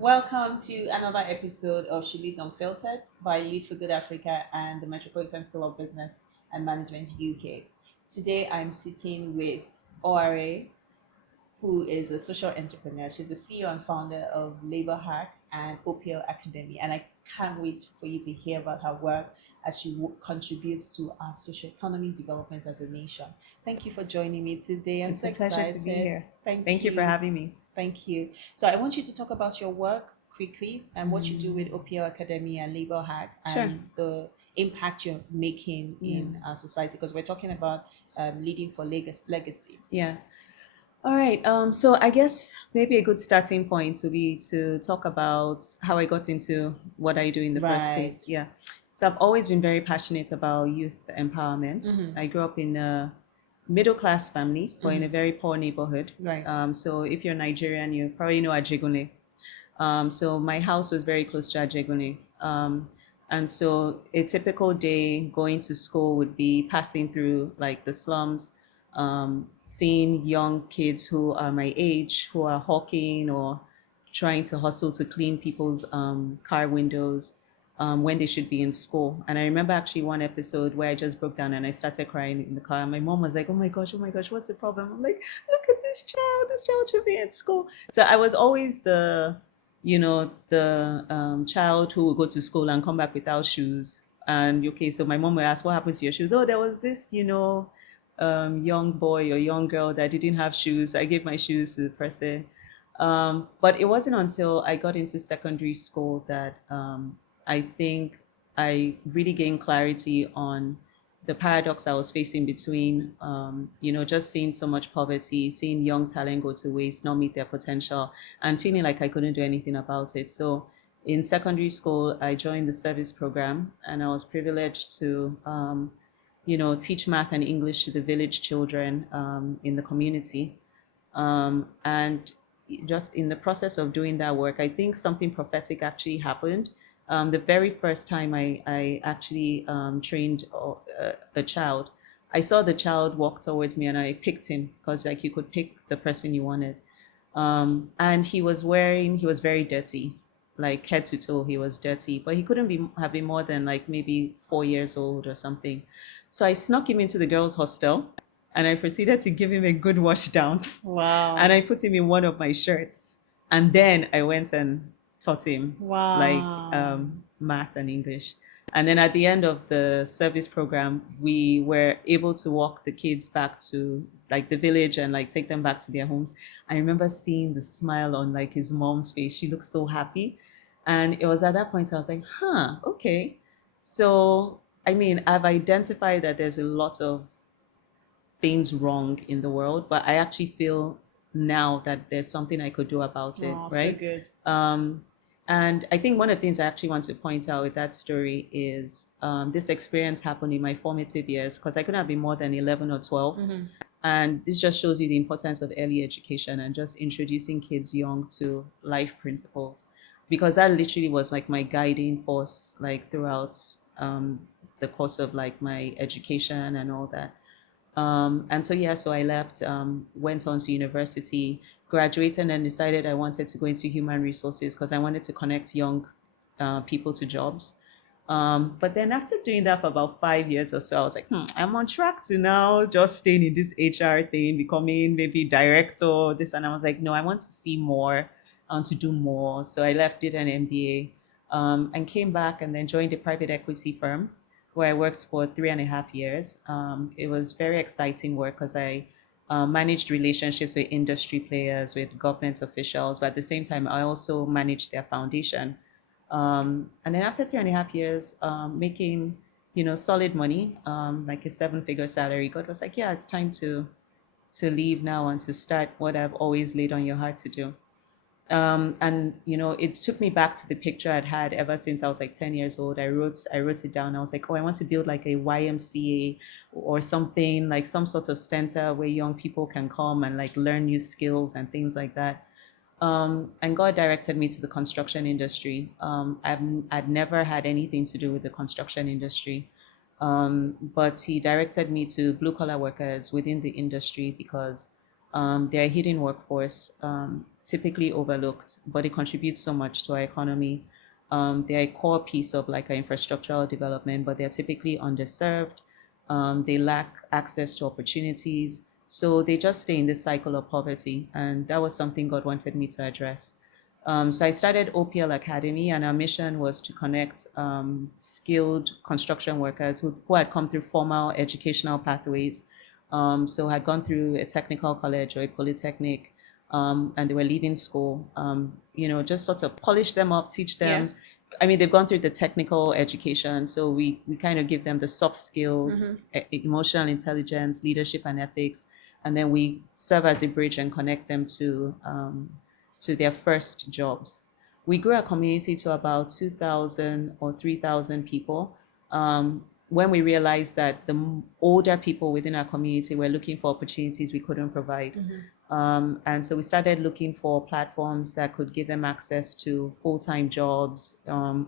Welcome to another episode of Leads Unfiltered by Lead for Good Africa and the Metropolitan School of Business and Management UK. Today I'm sitting with Oare, who is a social entrepreneur. She's the CEO and founder of Labor Hack and OPL Academy, and I can't wait for you to hear about her work as she contributes to our socio-economic development as a nation. Thank you for joining me today. I'm It's so a pleasure excited. to be here. Thank You for you. having me. Thank you. So I want you to talk about your work quickly and what you do with OPL Academy and Labor Hack Sure. and the impact you're making in our society, because we're talking about leading for legacy. Yeah. All right. So I guess maybe a good starting point would be to talk about how I got into what I do in the first place. Right. Yeah. So I've always been very passionate about youth empowerment. I grew up in a middle class family, but in a very poor neighborhood. Right. So if you're Nigerian, you probably know Ajegune. So my house was very close to Ajegune. And so a typical day going to school would be passing through like the slums, seeing young kids who are my age, who are hawking or trying to hustle to clean people's car windows when they should be in school. And I remember actually one episode where I just broke down and I started crying in the car. And my mom was like, oh my gosh, what's the problem? I'm like, look at this child should be at school. So I was always the child who would go to school and come back without shoes. And okay, so my mom would ask, what happened to your shoes? Oh, there was this, young boy or young girl that didn't have shoes. I gave my shoes to the person. But it wasn't until I got into secondary school that I think I really gained clarity on the paradox I was facing between, just seeing so much poverty, seeing young talent go to waste, not meet their potential, and feeling like I couldn't do anything about it. So in secondary school, I joined the service program, and I was privileged to, teach math and English to the village children in the community. And just in the process of doing that work, I think something prophetic actually happened. The very first time I actually trained a child, I saw the child walk towards me and I picked him because like you could pick the person you wanted. And he was very dirty, like head to toe, he was dirty, but he couldn't have been more than like maybe 4 years old or something. So I snuck him into the girls' hostel and I proceeded to give him a good wash down. Wow. And I put him in one of my shirts. And then I went and taught him like math and English. And then at the end of the service program, we were able to walk the kids back to like the village and like take them back to their homes. I remember seeing the smile on like his mom's face. She looked so happy. And it was at that point I was like, okay. So, I mean, I've identified that there's a lot of things wrong in the world, but I actually feel now that there's something I could do about it, right? So good. And I think one of the things I actually want to point out with that story is this experience happened in my formative years because I couldn't have been more than 11 or 12. And this just shows you the importance of early education and just introducing kids young to life principles, because that literally was like my guiding force, like throughout the course of like my education and all that. And so, yeah, so I left, went on to university, graduated, and decided I wanted to go into human resources because I wanted to connect young people to jobs. But then after doing that for about 5 years or so, I was like, I'm on track to now just staying in this HR thing, becoming maybe director, this. And I was like, no, I want to see more, I want to do more. So I left, did an MBA, and came back and then joined a private equity firm where I worked for 3.5 years. It was very exciting work because I managed relationships with industry players, with government officials, but at the same time, I also managed their foundation. And then after 3.5 years, making solid money, like a seven-figure salary, God was like, yeah, it's time to leave now and to start what I've always laid on your heart to do. And it took me back to the picture I'd had ever since I was like 10 years old. I wrote it down. I was like, oh, I want to build like a YMCA or something, like some sort of center where young people can come and like learn new skills and things like that. And God directed me to the construction industry. I'd never had anything to do with the construction industry. But he directed me to blue collar workers within the industry because They're a hidden workforce, typically overlooked, but it contributes so much to our economy. They're a core piece of like our infrastructural development, but they're typically underserved. They lack access to opportunities. So they just stay in this cycle of poverty. And that was something God wanted me to address. So I started OPL Academy, and our mission was to connect skilled construction workers who had come through formal educational pathways. So had gone through a technical college or a polytechnic, and they were leaving school. Just sort of polish them up, teach them. Yeah. I mean, they've gone through the technical education, so we kind of give them the soft skills, emotional intelligence, leadership, and ethics, and then we serve as a bridge and connect them to their first jobs. We grew our community to about 2,000 or 3,000 people. When we realized that the older people within our community were looking for opportunities we couldn't provide. And so we started looking for platforms that could give them access to full-time jobs,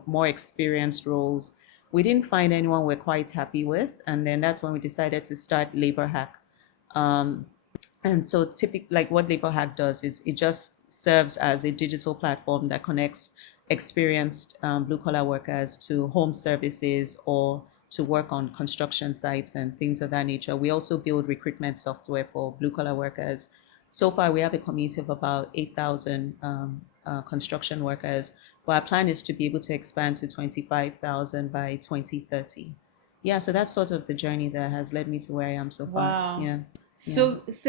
more experienced roles. We didn't find anyone we're quite happy with. And then that's when we decided to start Labor Hack. And so typically, like what Labor Hack does is it just serves as a digital platform that connects experienced blue-collar workers to home services or to work on construction sites and things of that nature. We also build recruitment software for blue-collar workers. So far, we have a community of about 8,000 construction workers. But our plan is to be able to expand to 25,000 by 2030. Yeah, so that's sort of the journey that has led me to where I am so far. Wow. Yeah. So it's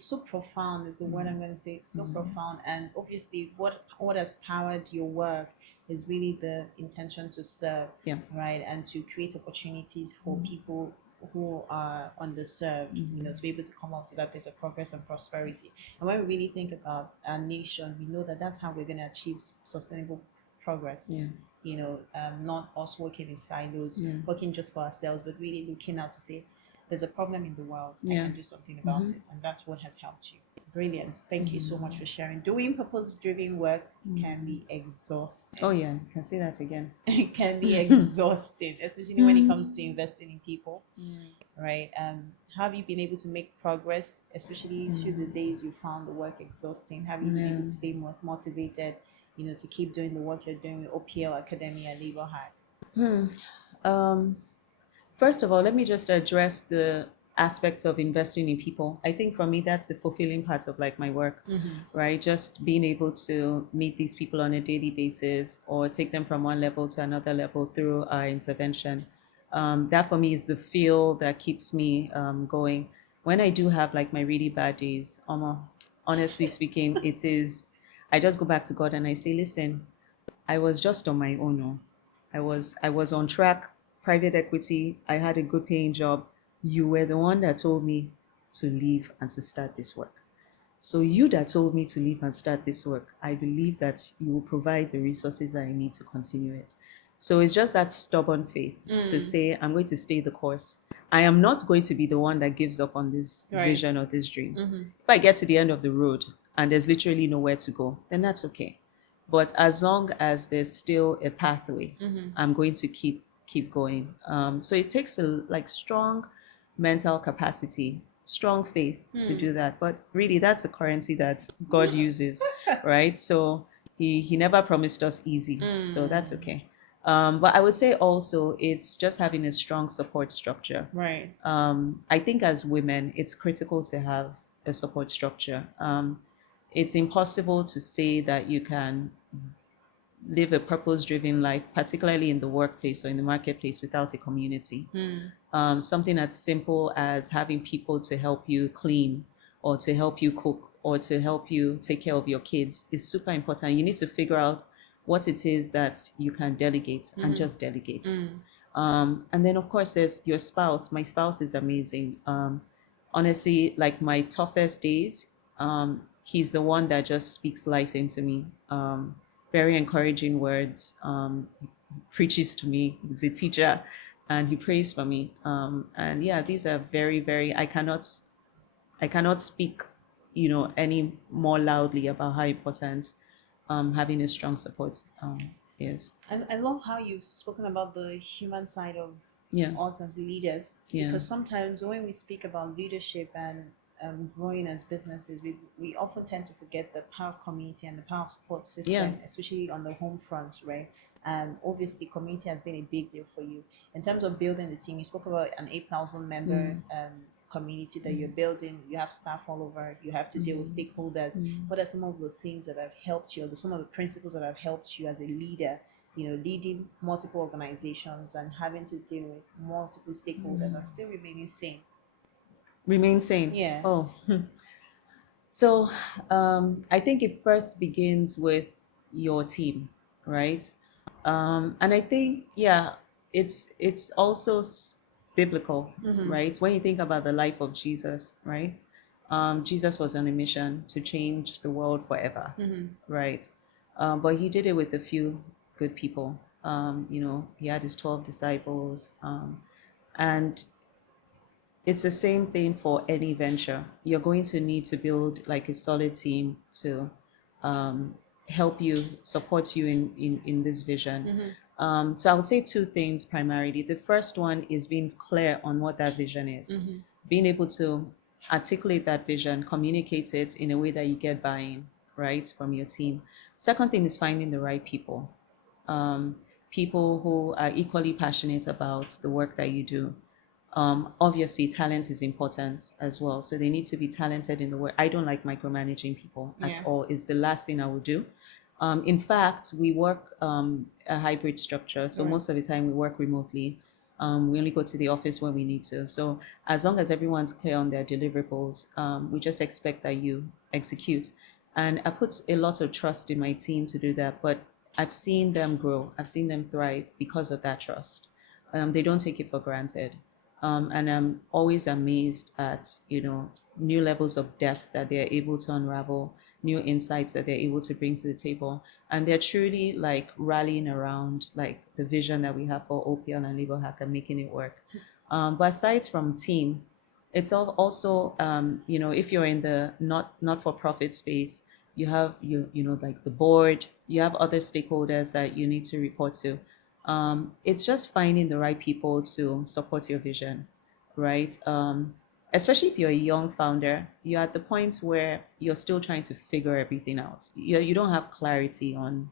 so profound is the word I'm going to say. So profound, and obviously what has powered your work is really the intention to serve, Yeah. right, and to create opportunities for people who are underserved, to be able to come up to that place of progress and prosperity. And when we really think about our nation, we know that that's how we're going to achieve sustainable progress. Not us working in silos, working just for ourselves, but really looking out to say, there's a problem in the world, I can do something about it, and that's what has helped you. Brilliant. Thank you so much for sharing. Doing purpose-driven work can be exhausting. Oh yeah, you can say that again. It can be exhausting, especially when it comes to investing in people, right? Have you been able to make progress, especially through the days you found the work exhausting? Have you been able to stay motivated, to keep doing the work you're doing with OPL Academy and Labor Hack? First of all, let me just address the aspect of investing in people. I think for me, that's the fulfilling part of like my work, right? Just being able to meet these people on a daily basis or take them from one level to another level through our intervention. That for me is the feel that keeps me going. When I do have like my really bad days, honestly speaking, I just go back to God and I say, listen, I was just on my own. No. I was on track, private equity. I had a good paying job. You were the one that told me to leave and to start this work. So you that told me to leave and start this work, I believe that you will provide the resources I need to continue it. So it's just that stubborn faith to say, I'm going to stay the course. I am not going to be the one that gives up on this vision or this dream. If I get to the end of the road and there's literally nowhere to go, then that's okay. But as long as there's still a pathway, I'm going to keep going. So it takes a strong mental capacity, strong faith to do that. But really, that's the currency that God uses, right? So he never promised us easy, so that's okay. But I would say also it's just having a strong support structure. Right. I think as women, it's critical to have a support structure. It's impossible to say that you can live a purpose-driven life, particularly in the workplace or in the marketplace, without a community. Something as simple as having people to help you clean or to help you cook or to help you take care of your kids is super important. You need to figure out what it is that you can delegate and just delegate. And then, of course, there's your spouse. My spouse is amazing. Honestly, like my toughest days, he's the one that just speaks life into me. Very encouraging words. He preaches to me. He's a teacher, and he prays for me. And yeah, these are very, very. I cannot speak, any more loudly about how important having a strong support is. And I love how you've spoken about the human side of Yeah. us as leaders, Yeah. because sometimes when we speak about leadership and growing as businesses, we often tend to forget the power of community and the power of support system, Yeah. especially on the home front, right? Obviously, community has been a big deal for you in terms of building the team. You spoke about an 8,000 member community that you're building. You have staff all over. You have to deal with stakeholders. What are some of the things that have helped you, or some of the principles that have helped you as a leader? Leading multiple organizations and having to deal with multiple stakeholders and still remaining sane. Remain sane. Yeah. Oh. So I think it first begins with your team, right? And I think, yeah, it's also biblical, right? When you think about the life of Jesus, right? Jesus was on a mission to change the world forever, right? But he did it with a few good people. He had his 12 disciples, and it's the same thing for any venture. You're going to need to build like a solid team to help you, support you in this vision. So I would say two things primarily. The first one is being clear on what that vision is, being able to articulate that vision, communicate it in a way that you get buy-in, right, from your team. Second thing is finding the right people, people who are equally passionate about the work that you do. Obviously, talent is important as well. So they need to be talented in the work. I don't like micromanaging people at all. It's the last thing I would do. In fact, we work a hybrid structure. So most of the time we work remotely. We only go to the office when we need to. So as long as everyone's clear on their deliverables, we just expect that you execute. And I put a lot of trust in my team to do that. But I've seen them grow. I've seen them thrive because of that trust. They don't take it for granted. And I'm always amazed at, new levels of depth that they're able to unravel, new insights that they're able to bring to the table. And they're truly like rallying around like the vision that we have for OPL and Labor Hack and making it work. But aside from team, it's also, if you're in the not-for-profit space, you have, like the board, you have other stakeholders that you need to report to. It's just finding the right people to support your vision, right? Especially if you're a young founder, you're at the point where you're still trying to figure everything out. You don't have clarity on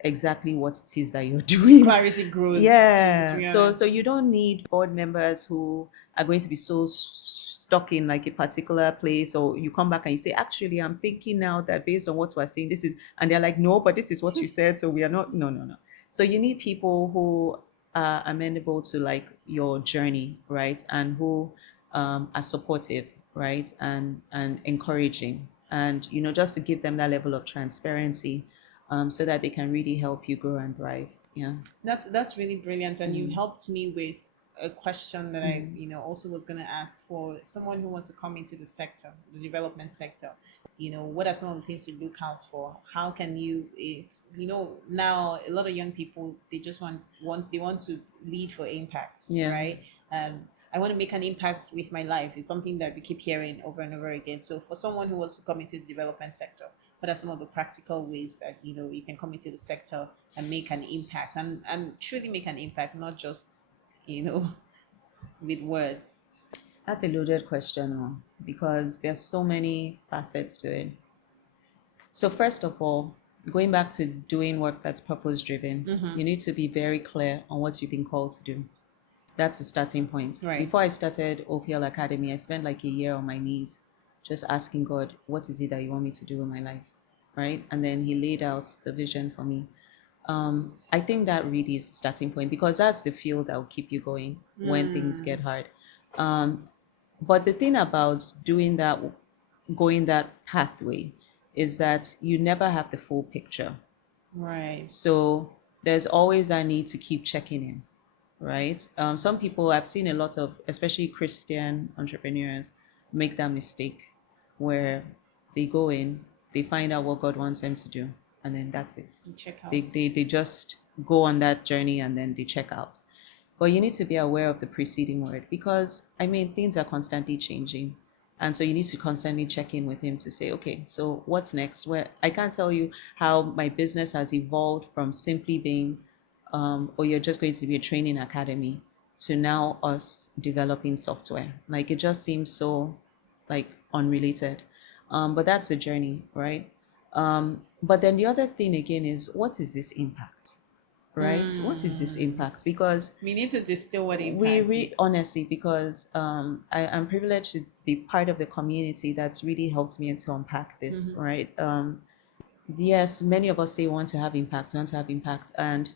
exactly what it is that you're doing. Clarity grows. Yeah. So you don't need board members who are going to be so stuck in like a particular place, or you come back and you say, actually, I'm thinking now that based on what we're saying, this is, and they're like, no, but this is what you said, so we are not. No. So you need people who are amenable to like your journey, right, and who are supportive, right, and encouraging, and just to give them that level of transparency, so that they can really help you grow and thrive. Yeah, that's really brilliant, and you helped me with a question that I also was going to ask for someone who wants to come into the sector, the development sector. What are some of the things to look out for? How can you now a lot of young people, they just want to lead for impact, right? I want to make an impact with my life is something that we keep hearing over and over again. So for someone who wants to come into the development sector, what are some of the practical ways that you can come into the sector and make an impact and truly make an impact, not just with words? That's a loaded question, because there's so many facets to it. So first of all, going back to doing work that's purpose driven, you need to be very clear on what you've been called to do. That's the starting point. Right. Before I started OPL Academy, I spent like a year on my knees just asking God, what is it that you want me to do in my life? Right? And then he laid out the vision for me. I think that really is the starting point, because that's the fuel that will keep you going when things get hard. But the thing about doing that, going that pathway, is that you never have the full picture. Right. So there's always that need to keep checking in, right? Some people, I've seen a lot of, especially Christian entrepreneurs, make that mistake where they go in, they find out what God wants them to do, and then that's it. Check out. They just go on that journey and then they check out. But you need to be aware of the preceding word, because things are constantly changing. And so you need to constantly check in with him to say, okay, so what's next? Where I can't tell you how my business has evolved from simply being, or you're just going to be a training academy, to now us developing software. Like, it just seems so like unrelated. But that's the journey, right? But then the other thing again is, what is this impact, right? What is this impact? Because we need to distill what impact is. honestly, because I'm privileged to be part of the community that's really helped me to unpack this, right? Yes, many of us say want to have impact, and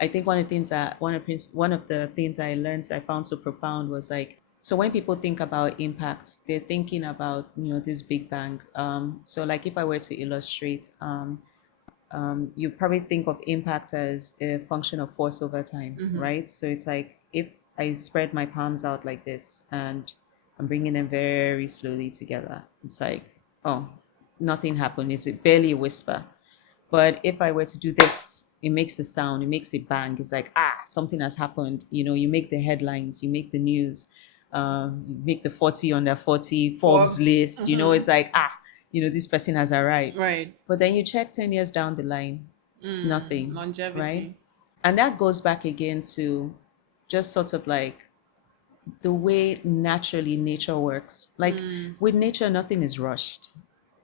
I think one of the things I learned I found so profound was like, so when people think about impact, they're thinking about this big bang. So like if I were to illustrate, you probably think of impact as a function of force over time, right? So it's like if I spread my palms out like this and I'm bringing them very slowly together, it's like, oh, nothing happened. It's barely a whisper. But if I were to do this, it makes a sound, it makes a bang. It's like, something has happened. You make the headlines, you make the news, you make the 40 under 40 Forbes list. It's like, this person has arrived. Right. But then you check 10 years down the line, nothing. Longevity. Right? And that goes back again to just sort of like the way naturally nature works. Like with nature, nothing is rushed,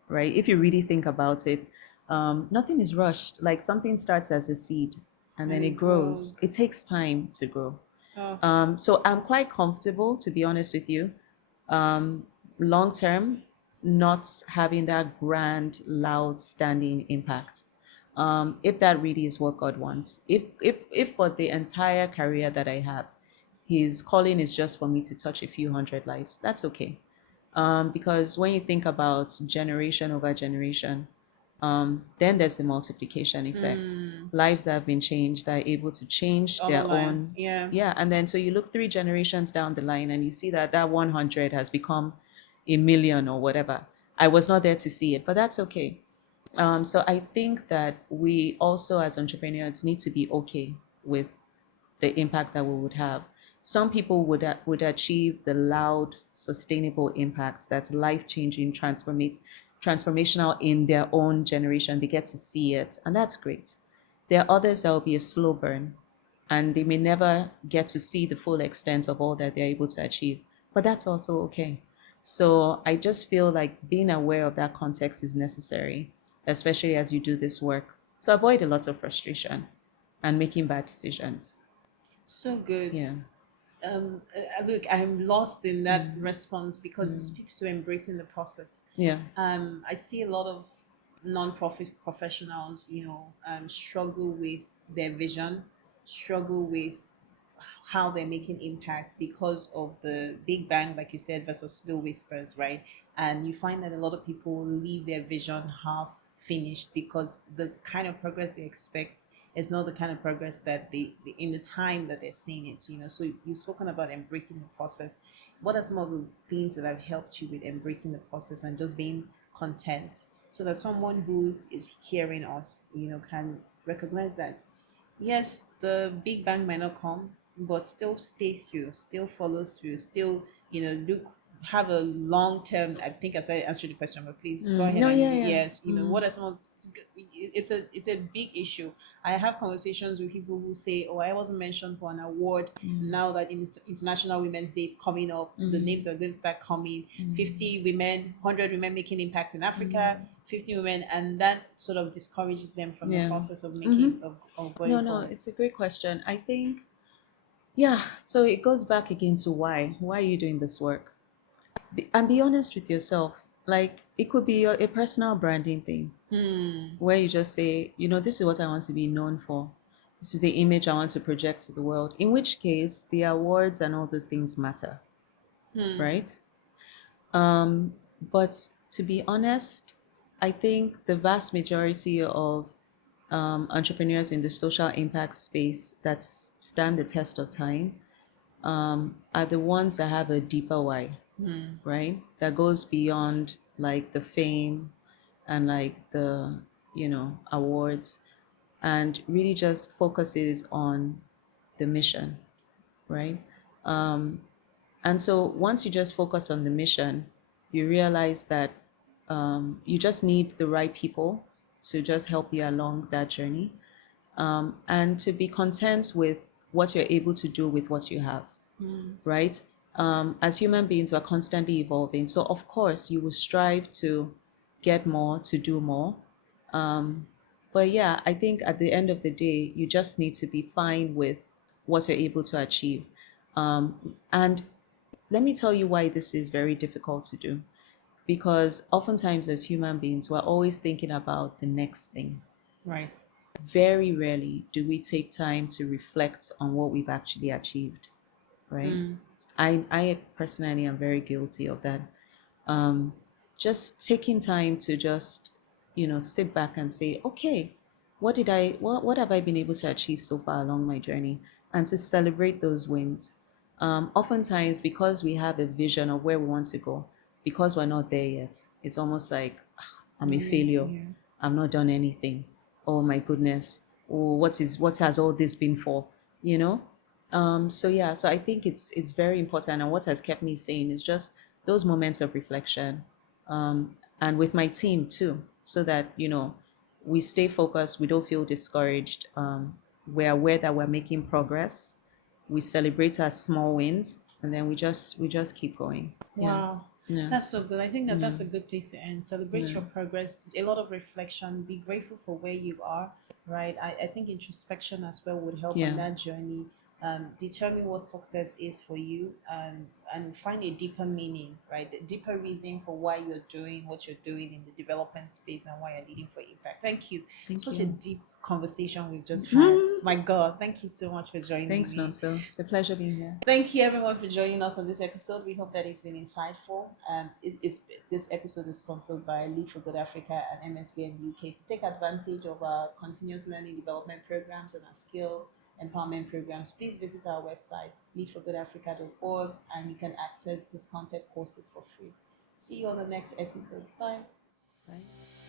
right? If you really think about it, nothing is rushed. Like something starts as a seed and then it grows. It takes time to grow. So I'm quite comfortable, to be honest with you, long term, not having that grand, loud, standing impact. If that really is what God wants, if for the entire career that I have, His calling is just for me to touch a few hundred lives, that's okay. Because when you think about generation over generation, then there's the multiplication effect. Lives that have been changed are able to change their own. Yeah. And then so you look 3 generations down the line and you see that 100 has become 1,000,000 or whatever. I was not there to see it, but that's okay. So I think that we also as entrepreneurs need to be okay with the impact that we would have. Some people would achieve the loud, sustainable impact that's life-changing, transformational in their own generation. They get to see it, and that's great. There are others that will be a slow burn, and they may never get to see the full extent of all that they're able to achieve, but that's also okay. So I just feel like being aware of that context is necessary, especially as you do this work, to avoid a lot of frustration and making bad decisions. So good. Yeah. Look, I'm lost in that response because it speaks to embracing the process. Yeah. I see a lot of non-profit professionals, struggle with their vision, struggle with how they're making impact because of the big bang, like you said, versus slow whispers, right? And you find that a lot of people leave their vision half finished because the kind of progress they expect is not the kind of progress that they in the time that they're seeing it. So you've spoken about embracing the process. What are some of the things that have helped you with embracing the process and just being content, so that someone who is hearing us, can recognize that yes, the big bang might not come, but still stay through, still follow through, still, look, have a long term. I think I've started answering the question, but please go ahead. No, and yeah. yes, what are some of it's a big issue. I have conversations with people who say, "Oh, I wasn't mentioned for an award. Now that International Women's Day is coming up, the names are going to start coming. 50 women, 100 women making impact in Africa, 50 women," and that sort of discourages them from the process of making of going No, forward. it's a great question. I think, yeah. So it goes back again to why. Why are you doing this work? And be honest with yourself. Like it could be a personal branding thing where you just say, this is what I want to be known for. This is the image I want to project to the world. In which case, the awards and all those things matter, right? But to be honest, I think the vast majority of entrepreneurs in the social impact space that stand the test of time are the ones that have a deeper why, right? That goes beyond like the fame and like the, awards, and really just focuses on the mission, right? And so once you just focus on the mission, you realize that you just need the right people to just help you along that journey, and to be content with what you're able to do with what you have, right? as human beings, we're constantly evolving. So, of course, you will strive to get more, to do more. But yeah, I think at the end of the day, you just need to be fine with what you're able to achieve. And let me tell you why this is very difficult to do. Because oftentimes, as human beings, we're always thinking about the next thing. Right. Very rarely do we take time to reflect on what we've actually achieved, right? I personally am very guilty of that. um, just taking time to just sit back and say, okay, what have I been able to achieve so far along my journey, and to celebrate those wins. Oftentimes, because we have a vision of where we want to go, because we're not there yet, it's almost like, "Ah, I'm a failure. Yeah. I've not done anything. Oh my goodness. Oh, what has all this been for? You know? So yeah, so I think it's very important, and what has kept me sane is just those moments of reflection, and with my team too, so that we stay focused, we don't feel discouraged. We're aware that we're making progress. We celebrate our small wins, and then we just keep going. Yeah, Wow, yeah, that's so good. I think that yeah, that's a good place to end. Celebrate yeah, your progress, a lot of reflection, be grateful for where you are, right? I think introspection as well would help on yeah, that journey. Determine what success is for you, and find a deeper meaning, right? The deeper reason for why you're doing what you're doing in the development space and why you're leading for impact. Thank you. thank Such a you. deep conversation we've just had. My God, thank you so much for joining Thanks, me. Nonso. It's a pleasure being here. Thank you everyone for joining us on this episode. We hope that it's been insightful. This episode is sponsored by Lead for Good Africa and MSBN UK to take advantage of our continuous learning development programs and our skill empowerment programs. Please visit our website, leadforgoodafrica.org, and you can access discounted courses for free. See you on the next episode. Bye. Bye.